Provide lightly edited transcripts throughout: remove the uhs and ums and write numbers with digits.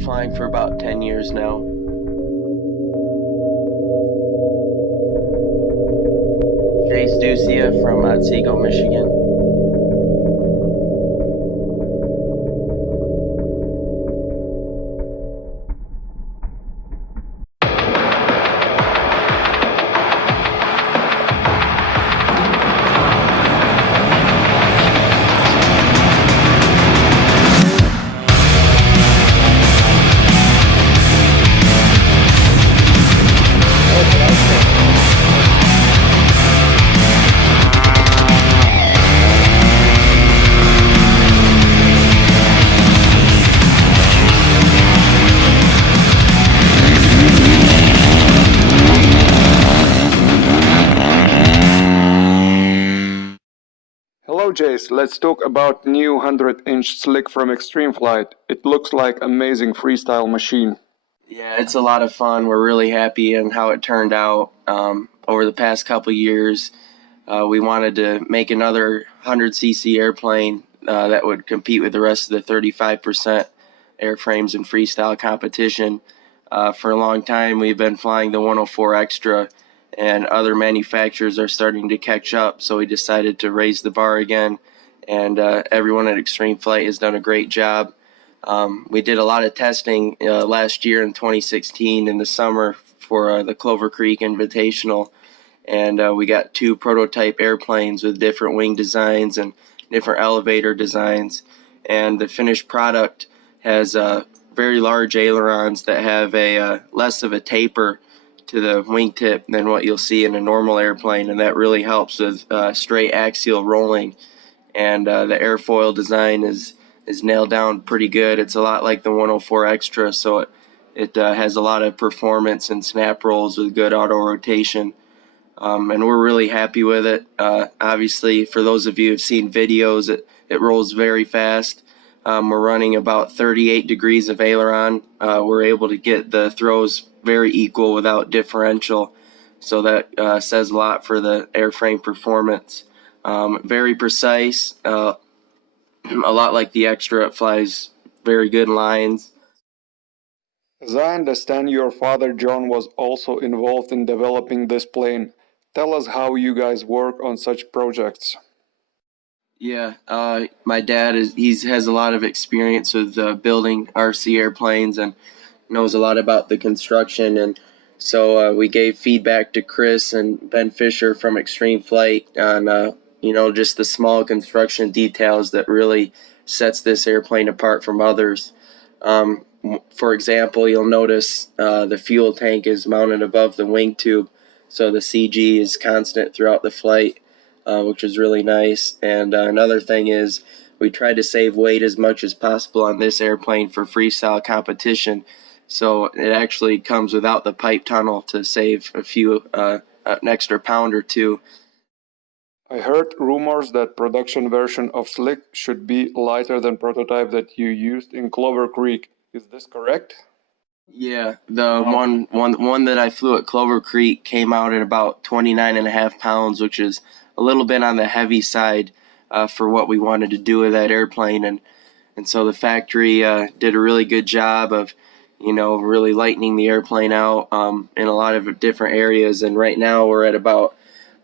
flying for about 10 years now. Jase Dussia from Otsego, Michigan. Hello Jase, let's talk about new 100-inch slick from Extreme Flight. It looks like amazing freestyle machine. Yeah, it's a lot of fun. We're really happy in how it turned out. Over the past couple years, we wanted to make another 100cc airplane that would compete with the rest of the 35% airframes in freestyle competition. For a long time, we've been flying the 104 Extra, and other manufacturers are starting to catch up, so we decided to raise the bar again, and everyone at Extreme Flight has done a great job. We did a lot of testing last year in 2016 in the summer for the Clover Creek Invitational, and we got 2 prototype airplanes with different wing designs and different elevator designs, and the finished product has very large ailerons that have a less of a taper to the wingtip than what you'll see in a normal airplane, and that really helps with straight axial rolling. And the airfoil design is nailed down pretty good. It's a lot like the 104 Extra, so it has a lot of performance and snap rolls with good auto rotation. And we're really happy with it. Obviously, for those of you who've seen videos, it rolls very fast. We're running about 38 degrees of aileron. We're able to get the throws very equal without differential, so that says a lot for the airframe performance. Very precise, a lot like the Extra. It flies very good lines. As I understand, your father John was also involved in developing this plane. Tell us how you guys work on such projects. Yeah, my dad has a lot of experience with building RC airplanes and knows a lot about the construction, and so we gave feedback to Chris and Ben Fisher from Extreme Flight on just the small construction details that really sets this airplane apart from others. For example, you'll notice the fuel tank is mounted above the wing tube, so the CG is constant throughout the flight, which is really nice. And another thing is we tried to save weight as much as possible on this airplane for freestyle competition, so it actually comes without the pipe tunnel to save an extra pound or two. I heard rumors that production version of Slick should be lighter than prototype that you used in Clover Creek. Is this correct? Yeah, the one that I flew at Clover Creek came out at about 29.5 pounds, which is a little bit on the heavy side for what we wanted to do with that airplane, and so the factory did a really good job of really lightening the airplane out in a lot of different areas, and right now we're at about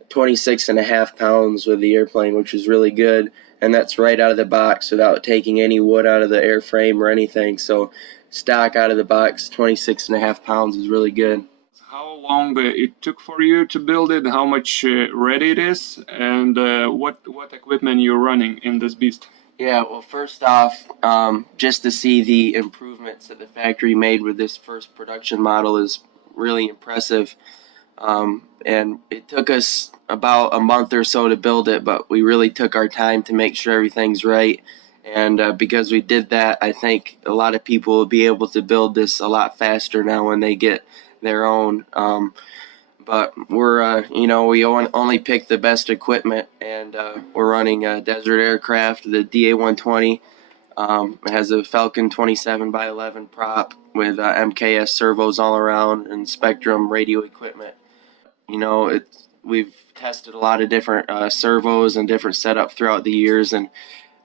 26.5 pounds with the airplane, which is really good, and that's right out of the box without taking any wood out of the airframe or anything. So stock out of the box, 26.5 pounds is really good. How long it took for you to build it, how much ready it is, and what equipment you're running in this beast? Yeah, well, first off, just to see the improvements that the factory made with this first production model is really impressive. And it took us about a month or so to build it, but we really took our time to make sure everything's right. And because we did that, I think a lot of people will be able to build this a lot faster now when they get their own. But we're, we only pick the best equipment, and we're running a Desert Aircraft, the DA-120. It has a Falcon 27x11 prop with MKS servos all around and Spectrum radio equipment. We've tested a lot of different servos and different setup throughout the years, and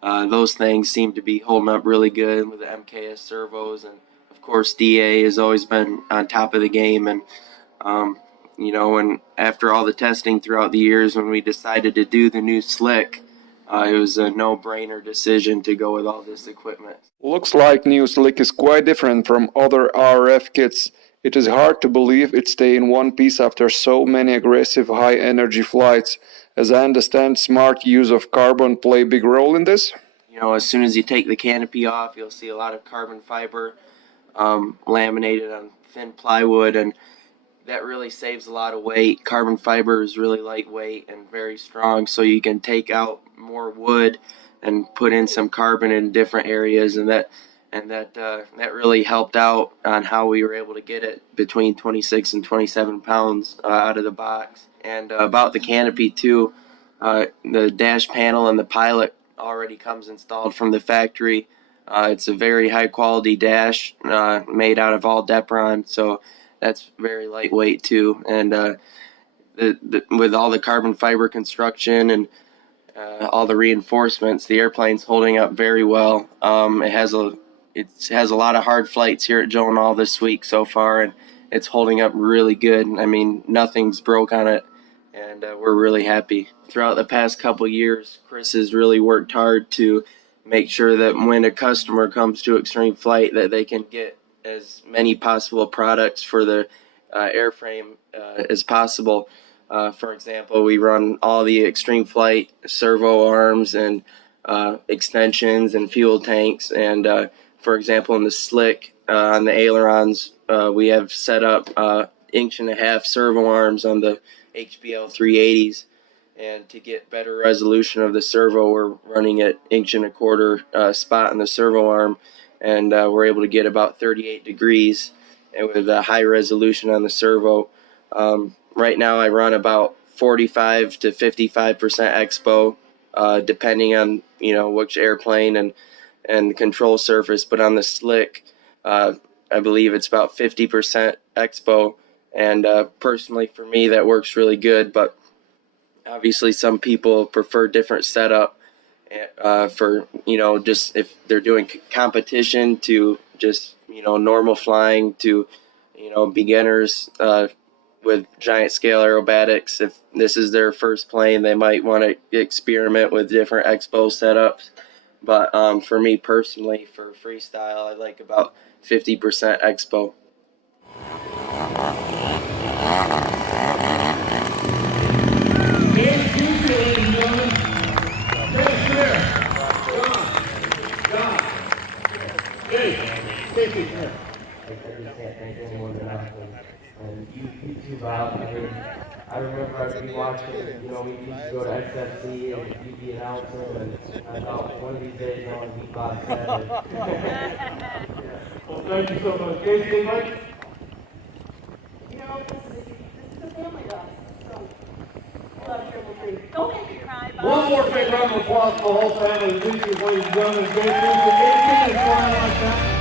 those things seem to be holding up really good with the MKS servos, and of of course, DA has always been on top of the game. And, and after all the testing throughout the years, when we decided to do the new slick, it was a no-brainer decision to go with all this equipment. Looks like new slick is quite different from other RF kits. It is hard to believe it stay in one piece after so many aggressive high-energy flights. As I understand, smart use of carbon play a big role in this? As soon as you take the canopy off, you'll see a lot of carbon fiber laminated on thin plywood, and that really saves a lot of weight. Carbon fiber is really lightweight and very strong, so you can take out more wood and put in some carbon in different areas, and that really helped out on how we were able to get it between 26 and 27 pounds out of the box. And about the canopy too, the dash panel and the pilot already comes installed from the factory. It's a very high quality dash made out of all Depron, so that's very lightweight too. And with all the carbon fiber construction and all the reinforcements, the airplane's holding up very well. It has a lot of hard flights here at Joe this week so far, and it's holding up really good. I mean, nothing's broke on it, and we're really happy. Throughout the past couple years, Chris has really worked hard to make sure that when a customer comes to Extreme Flight, that they can get as many possible products for the airframe as possible. For example, we run all the Extreme Flight servo arms and extensions and fuel tanks. And for example, in the slick on the ailerons, we have set up 1.5-inch servo arms on the HBL 380s. And to get better resolution of the servo, we're running at 1.25-inch spot in the servo arm, and we're able to get about 38 degrees and with a high resolution on the servo. Right now I run about 45 to 55% expo, depending on which airplane and control surface. But on the slick, I believe it's about 50% expo, and personally for me that works really good. But obviously some people prefer different setup for just if they're doing competition to just normal flying to beginners with giant scale aerobatics. If this is their first plane, they might want to experiment with different expo setups. But for me personally, for freestyle, I like about 50% expo. I just can't thank you more than enough. And you too, Bob. I remember I'd be watching, we used to go to SFC and you'd be announcing, and I thought one of these days I want to be Bob Seven. Well, thank you so much. Jase, Mike? This is a family ride, so love Triple Three. Don't make me cry, Bob. One more big round of applause for the whole family. Ladies and gentlemen, Jase Dussia, 18 is flying like that.